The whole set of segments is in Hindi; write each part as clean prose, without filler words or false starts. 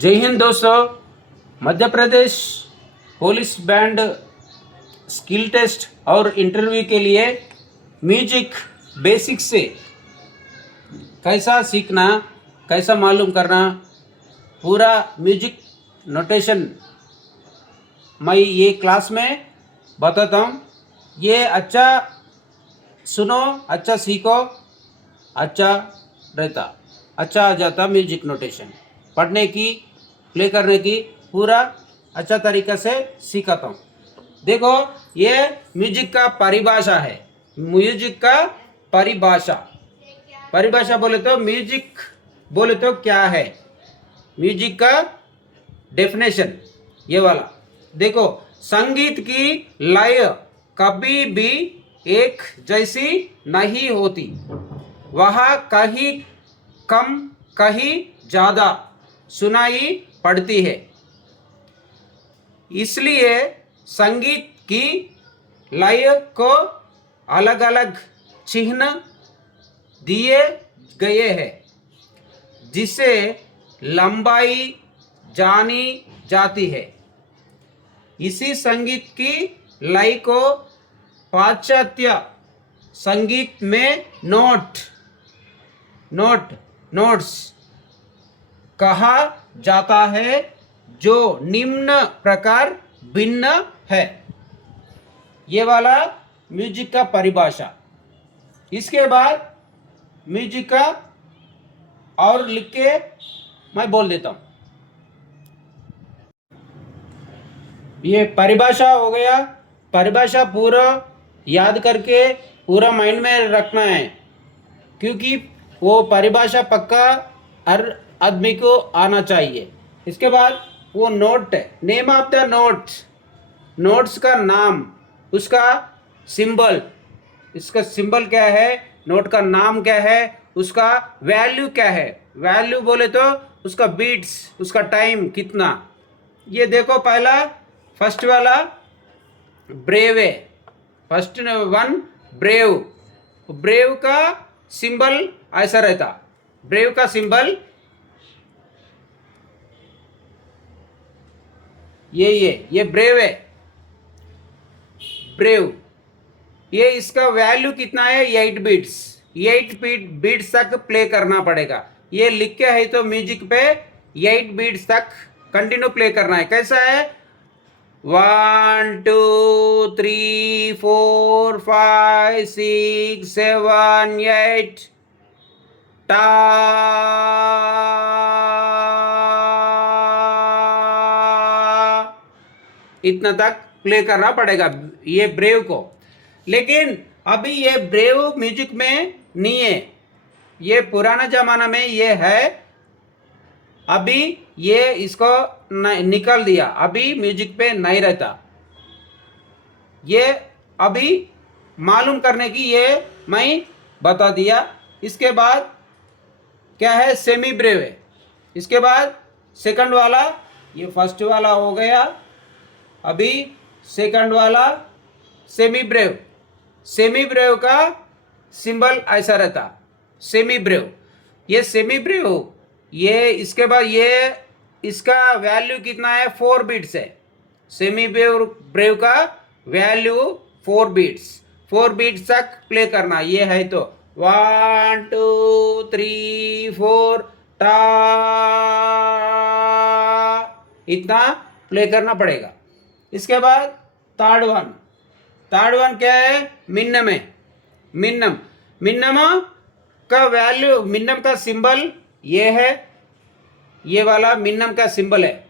जय हिंद दोस्तों। Madhya Pradesh police band skill test और इंटरव्यू के लिए म्यूजिक बेसिक से कैसा सीखना, कैसा मालूम करना, पूरा म्यूजिक नोटेशन मैं ये क्लास में बताता हूँ। ये अच्छा सुनो, अच्छा सीखो, अच्छा रहता, अच्छा आ जाता म्यूजिक नोटेशन पढ़ने की, प्ले करने की पूरा अच्छा तरीका से सिखाता हूँ। देखो, ये म्यूजिक का परिभाषा है। म्यूजिक का परिभाषा, परिभाषा बोले तो म्यूजिक बोले तो क्या है, म्यूजिक का डेफिनेशन ये वाला। देखो, संगीत की लय कभी भी एक जैसी नहीं होती, वह कहीं कम कहीं ज़्यादा सुनाई पड़ती है। इसलिए संगीत की लय को अलग अलग चिन्ह दिए गए हैं, जिसे लंबाई जानी जाती है। इसी संगीत की लय को पाश्चात्य संगीत में नोट्स कहा जाता है, जो निम्न प्रकार भिन्न है। ये वाला म्यूजिक का परिभाषा। इसके बाद म्यूजिक का और लिख के मैं बोल देता हूँ। ये परिभाषा हो गया। परिभाषा पूरा याद करके पूरा माइंड में रखना है, क्योंकि वो परिभाषा पक्का हर आदमी को आना चाहिए। इसके बाद वो note, name of the notes का नाम, उसका सिंबल, इसका सिंबल क्या है, नोट का नाम क्या है, उसका वैल्यू क्या है। वैल्यू बोले तो उसका बीट्स, उसका टाइम कितना। ये देखो, पहला फर्स्ट वाला ब्रेव है, फर्स्ट वन ब्रेव। ब्रेव का सिंबल ऐसा रहता, ब्रेव का सिंबल ये ब्रेव है, ब्रेव। ये इसका वैल्यू कितना है, 8 बीट्स, 8 बीट्स तक प्ले करना पड़ेगा। ये लिख के है तो म्यूजिक पे 8 बीट्स तक कंटिन्यू प्ले करना है। कैसा है, 1 2 3 4 5 6 7 8 टा, इतना तक प्ले करना पड़ेगा ये ब्रेव को। लेकिन अभी ये ब्रेव म्यूजिक में नहीं है, ये पुराना जमाना में ये है। अभी ये इसको निकाल दिया, अभी म्यूजिक पे नहीं रहता। ये अभी मालूम करने की ये मैं बता दिया। इसके बाद क्या है, सेमी ब्रेव है। इसके बाद सेकंड वाला, ये फर्स्ट वाला हो गया, अभी सेकंड वाला सेमी ब्रेव। सेमी ब्रेव का सिंबल ऐसा रहता, सेमी ब्रेव। ये सेमी ब्रेव, ये इसके बाद ये इसका वैल्यू कितना है, 4 बीट्स है। सेमी ब्रेव का वैल्यू 4 बीट्स, 4 बीट्स तक प्ले करना। ये है तो 1 2 3 4 टा, इतना प्ले करना पड़ेगा। इसके बाद थर्ड वन क्या है, मिन्नम है। मिन्नम का वैल्यू, मिन्नम का सिंबल ये है, ये वाला मिन्नम का सिंबल है।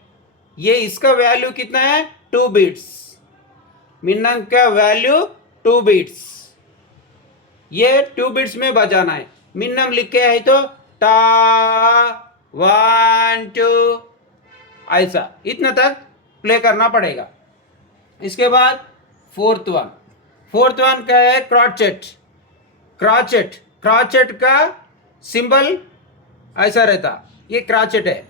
ये इसका वैल्यू कितना है, 2 बीट्स। मिन्नम का वैल्यू 2 बीट्स, ये 2 बीट्स में बजाना है। मिन्नम लिख के है तो टा 1 2, ऐसा इतना तक प्ले करना पड़ेगा। इसके बाद फोर्थ वन क्या है, क्रॉचेट का सिंबल ऐसा रहता, ये क्रॉचेट है।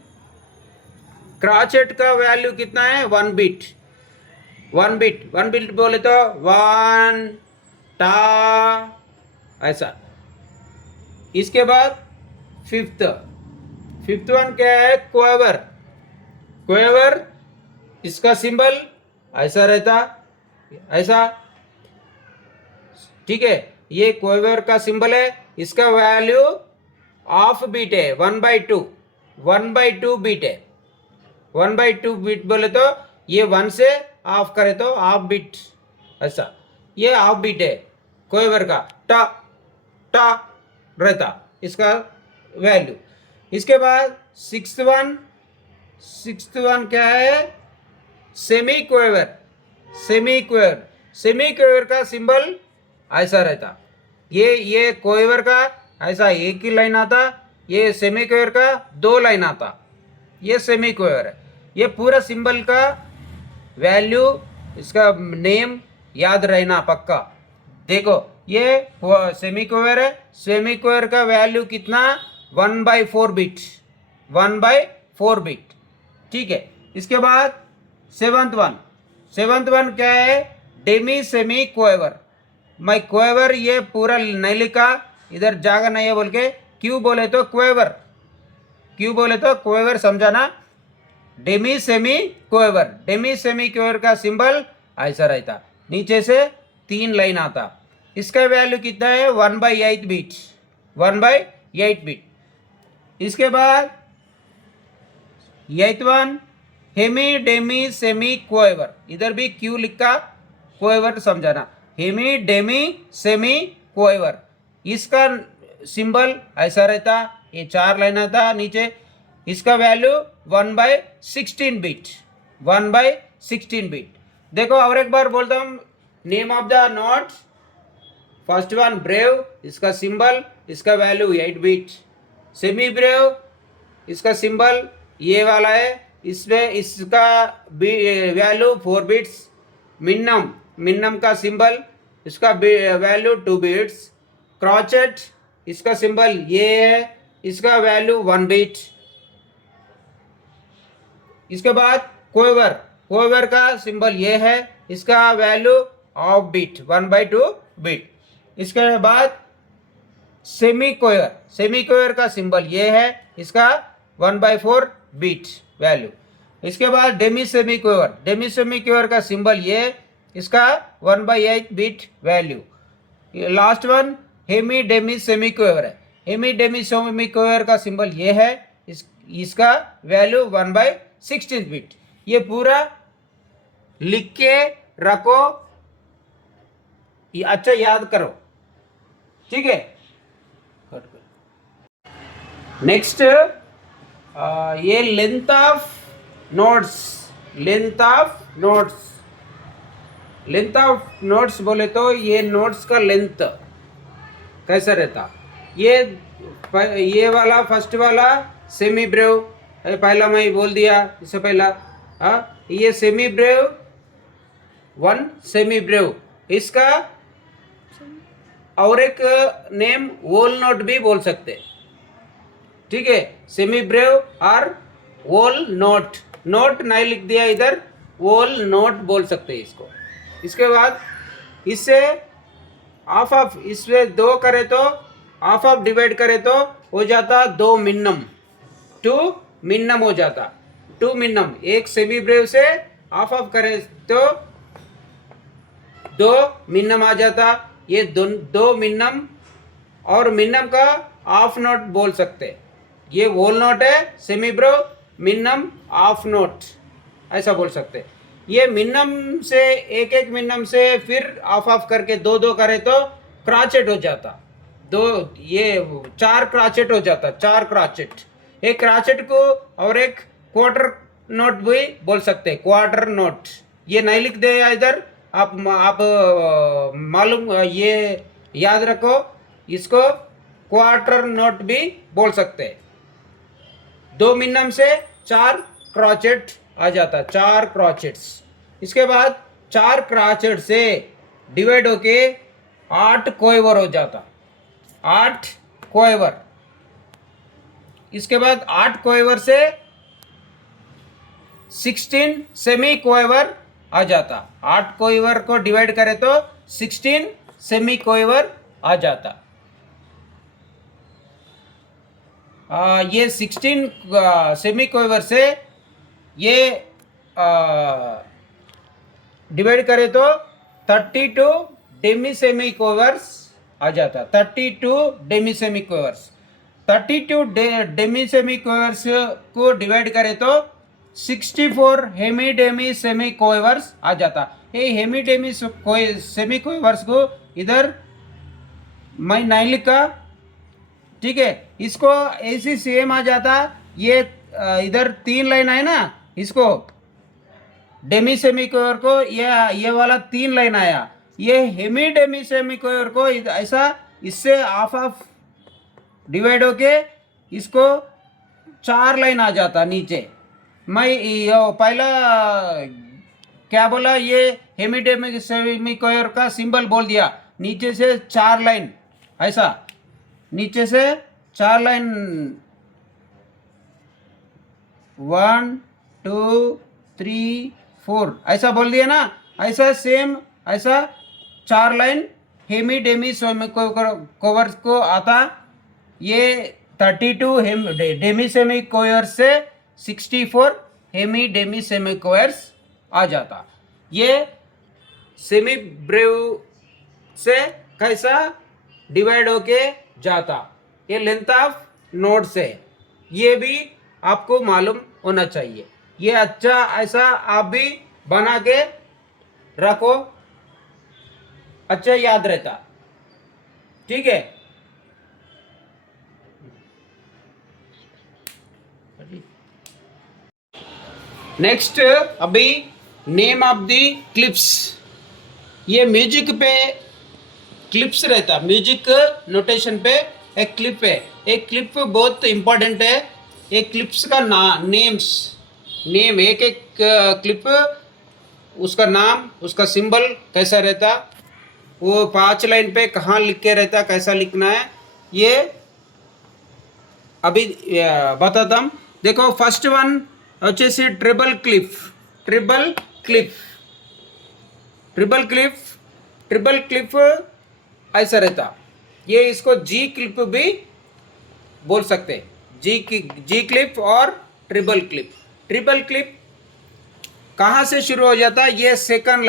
क्रॉचेट का वैल्यू कितना है, 1 बीट बोले तो 1 टा, ऐसा। इसके बाद फिफ्थ वन क्या है, क्वेवर। क्वेवर इसका सिंबल ऐसा रहता, ऐसा, ठीक है। ये क्वेवर का सिंबल है, इसका वैल्यू हाफ बीट है, 1/2, 1/2 बीट है। 1/2 बीट बोले तो ये 1 से हाफ करे तो हाफ बीट, ऐसा ये हाफ बीट है क्वेवर का। टा टा रहता इसका वैल्यू। इसके बाद सिक्स्थ वन क्या है, सेमी क्वेवर। सेमी क्वेवर का सिंबल ऐसा रहता, ये क्वेवर का ऐसा एक ही लाइन आता, ये सेमी क्वेवर का 2 लाइन आता, ये सेमी क्वेवर है। ये पूरा सिंबल का वैल्यू, इसका नेम याद रहना पक्का। देखो ये सेमी क्वेवर है, सेमी क्वेवर का वैल्यू कितना, 1/4 बीट, 1/4 बीट, ठीक है। इसके बाद सेवंथ वन क्या है, डेमी सेमी क्वेवर। मैं क्वेवर ये पूरा नहीं लिखा, इधर जागा नहीं है बोल के, क्यों बोले तो क्वेवर समझाना। डेमी सेमी क्वेवर का सिंबल ऐसा रहता, नीचे से 3 लाइन आता। इसका वैल्यू कितना है, 1/8 बीट, 1/8 बीट। इसके बाद 8th one, hemidemisemiquaver, इधर भी क्यू लिखा, क्वेवर समझाना। हेमी डेमी सेमी क्वेवर, इसका सिंबल ऐसा रहता, ये 4 लाइन आता नीचे। इसका वैल्यू 1/16 बीट, 1/16 बीट। देखो और एक बार बोलता हूँ, name of the notes. First one brave, इसका सिंबल, इसका वैल्यू 8 बीट। सेमी ब्रेव, इसका सिंबल ये वाला है, इसमें इसका वैल्यू 4 बिट्स। मिन्नम का सिंबल, इसका वैल्यू 2 बिट्स। क्रॉचेट, इसका सिंबल ये है, इसका वैल्यू 1 बिट। इसके बाद क्वेवर का सिंबल ये है, इसका वैल्यू हाफ बीट, 1/2 बीट। इसके बाद सेमी क्वेवर का सिंबल ये है, इसका 1/4 बीट वैल्यू। इसके बाद डेमी सेमी क्वेवर का सिंबल ये, इसका 1/8 beat value. Last one hemidemisemiquaver है, हेमी डेमी सेमी क्वेवर का सिंबल ये है, इसका वैल्यू 1/16 बीट। ये पूरा लिख के रखो, ये अच्छा याद करो, ठीक है। नेक्स्ट ये लेंथ ऑफ नोट्स बोले तो ये नोट्स का लेंथ कैसा रहता, ये वाला फर्स्ट वाला सेमी ब्रेव, पहला मैं बोल दिया इससे पहला। ये सेमी ब्रेव, 1 सेमी ब्रेव, इसका और एक नेम वोल नोट भी बोल सकते, ठीक है। सेमी ब्रेव और वोल नोट नहीं लिख दिया इधर, वोल नोट बोल सकते हैं इसको। इसके बाद इससे हाफ इसमें 2 करे तो हाफ डिवाइड करे तो हो जाता 2 मिन्नम, 2 मिन्नम हो जाता, 2 मिन्नम। एक सेमी ब्रेव से हाफ करे तो 2 मिन्नम आ जाता, ये 2 मिन्नम। और मिन्नम का हाफ नोट बोल सकते, ये वोल नोट है सेमी ब्रेव, मिन्नम हाफ नोट ऐसा बोल सकते। ये मिन्नम से एक मिन्नम से फिर हाफ करके 2 करे तो क्रॉचेट हो जाता, 2 ये 4 क्रॉचेट हो जाता, 4 क्रॉचेट। एक क्रॉचेट को और एक क्वार्टर नोट भी बोल सकते, क्वार्टर नोट। ये नहीं लिख दे इधर, आप मालूम, ये याद रखो, इसको क्वार्टर नोट भी बोल सकते। 2 मिन्नम से 4 क्रॉचेट आ जाता, 4 क्रॉचेट्स। इसके बाद 4 क्रॉचेट से डिवाइड होके 8 क्वेवर हो जाता, 8 क्वेवर। इसके बाद 8 क्वेवर से 16 सेमी क्वेवर आ जाता, 8 क्वेवर को डिवाइड करे तो 16 सेमी क्वेवर आ जाता। ये 16 सेमी क्वेवर से ये डिवाइड करें तो 32 डेमी सेमी कोवर्स आ जाता। 32 डेमी सेमी कोवर्स, 32 डेमी सेमी कोवर्स को डिवाइड करें तो 64 हेमी डेमी सेमी कोवर्स आ जाता। ये हेमी डेमी सेमी कोवर्स को इधर मैं नहीं लिखा, ठीक है। इसको ऐसी सेम आ जाता। ये इधर 3 लाइन है ना, इसको डेमी सेमीकोयर को ये वाला 3 लाइन आया। ये हेमी डेमी सेमीकोयर को ऐसा इससे हाफ हाफ डिवाइड होके इसको 4 लाइन आ जाता नीचे। मैं पहला क्या बोला, ये हेमी डेमी सेमीकोयर का सिंबल बोल दिया। नीचे से 4 लाइन, ऐसा नीचे से 4 लाइन, 1 2 3 4 ऐसा बोल दिया ना। ऐसा सेम ऐसा 4 लाइन हेमी डेमी कोवर्स को आता। ये 32 डेमी सेमी कोवर्स से 64 हेमी डेमी सेमी कोवर्स आ जाता। ये सेमी ब्रेव से कैसा डिवाइड होके जाता। ये लेंथ ऑफ नोड से, ये भी आपको मालूम होना चाहिए। ये अच्छा ऐसा आप भी बना के रखो, अच्छा याद रहता, ठीक है। नेक्स्ट अभी नेम ऑफ द क्लिप्स। ये म्यूजिक पे क्लिप्स रहता, म्यूजिक नोटेशन पे एक क्लिप है। एक क्लिप बहुत इंपॉर्टेंट है। एक क्लिप्स का नेम एक एक क्लिप, उसका नाम, उसका सिंबल कैसा रहता, वो 5 लाइन पे कहाँ लिख के रहता, कैसा लिखना है, ये अभी बताता हूँ। देखो फर्स्ट वन వచ్చేసి ट्रिबल क्लिप ऐसा रहता। ये इसको जी क्लिप भी बोल सकते हैं, जी क्लिप और ट्रिबल क्लिप कहाँ से शुरू हो जाता है, ये सेकंड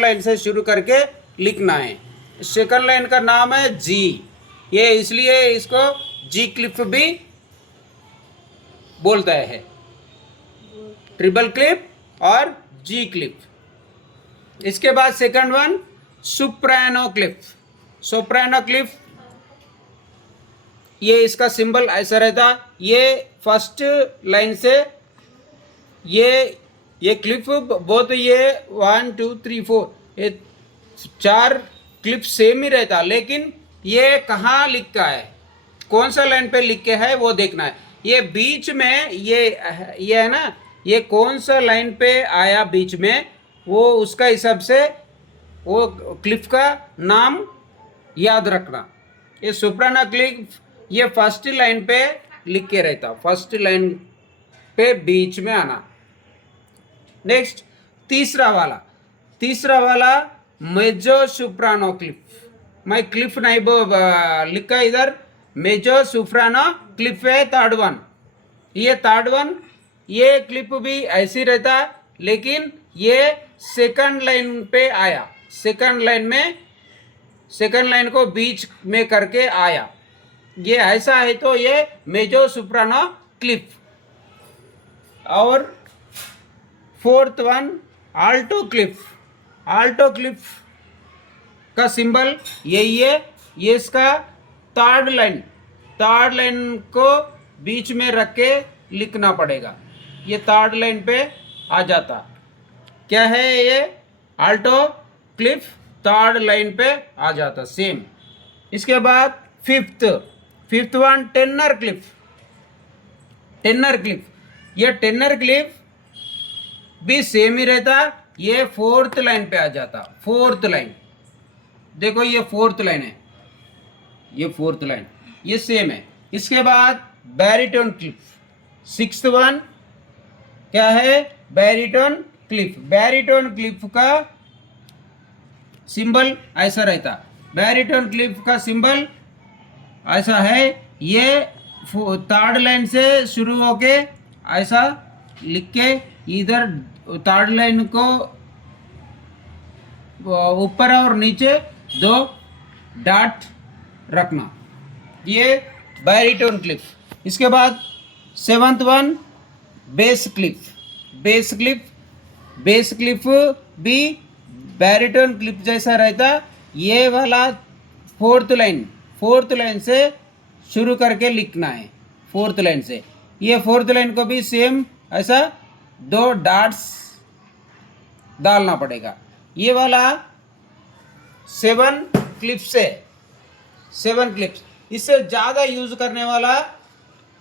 लाइन से शुरू करके लिखना है। सेकंड लाइन का नाम है जी, ये इसलिए इसको जी क्लिप भी बोलता है, ट्रिबल क्लिप और जी क्लिप। इसके बाद सेकंड वन सोप्रानो क्लिप, ये इसका सिंबल ऐसा रहता। ये फर्स्ट लाइन से ये क्लिप बहुत, ये 1 2 3 4 ये 4 क्लिप सेम ही रहता, लेकिन ये कहाँ लिखा है, कौन सा लाइन पे लिख के है वो देखना है। ये बीच में ये है ना, ये कौन सा लाइन पे आया बीच में, वो उसका हिसाब से वो क्लिप का नाम याद रखना। ये सोप्रानो क्लिप ये फर्स्ट लाइन पे लिख के रहता, फर्स्ट लाइन पे बीच में आना। नेक्स्ट तीसरा वाला मेजो सोप्रानो क्लिप। मैं क्लिप नहीं लिखा इधर, मेजो सोप्रानो क्लिप है थर्ड वन। ये थर्ड वन, ये क्लिप भी ऐसी रहता, लेकिन ये सेकंड लाइन पे आया, सेकंड लाइन को बीच में करके आया। ये ऐसा है तो ये मेजो सोप्रानो क्लिप। और फोर्थ वन आल्टो क्लिप का सिंबल यही है। ये इसका थर्ड लाइन को बीच में रख के लिखना पड़ेगा। ये थर्ड लाइन पे आ जाता। क्या है ये आल्टो क्लिप, थर्ड लाइन पे आ जाता सेम। इसके बाद फिफ्थ वन टेनर क्लिप। ये टेनर क्लिप भी सेम ही रहता, ये फोर्थ लाइन पे आ जाता। फोर्थ लाइन देखो, ये फोर्थ लाइन है, ये सेम है। इसके बाद बैरिटोन क्लिप, सिक्स्थ वन क्या है, बैरिटोन क्लिप का सिंबल ऐसा रहता। बैरिटोन क्लिप का सिंबल ऐसा है, ये थर्ड लाइन से शुरू होके ऐसा लिख के इधर थर्ड लाइन को ऊपर और नीचे 2 डॉट रखना। ये बैरिटोन क्लिप। इसके बाद 7th one base clip. Base clip भी बैरिटोन क्लिप जैसा रहता। ये वाला फोर्थ लाइन से शुरू करके लिखना है। फोर्थ लाइन से, ये फोर्थ लाइन को भी सेम ऐसा 2 डॉट्स डालना पड़ेगा। ये वाला 7 क्लिप्स है। 7 क्लिप्स। इससे ज़्यादा यूज़ करने वाला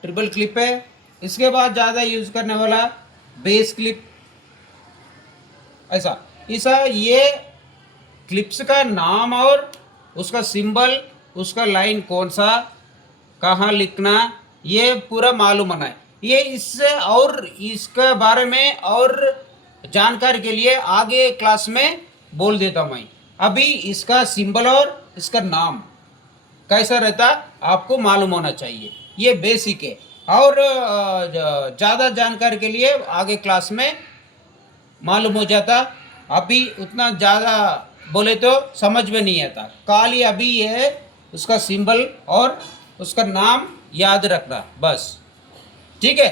ट्रिपल क्लिप है। इसके बाद ज़्यादा यूज़ करने वाला बेस क्लिप। ऐसा ये क्लिप्स का नाम और उसका सिंबल, उसका लाइन कौन सा, कहाँ लिखना, ये पूरा मालूम होना है। ये इससे और इसके बारे में और जानकारी के लिए आगे क्लास में बोल देता हूँ मैं। अभी इसका सिंबल और इसका नाम कैसा रहता आपको मालूम होना चाहिए। ये बेसिक है और ज़्यादा जानकारी के लिए आगे क्लास में मालूम हो जाता। अभी उतना ज़्यादा बोले तो समझ में नहीं आता। खाली अभी ये उसका सिंबल और उसका नाम याद रखना बस। ठीक है।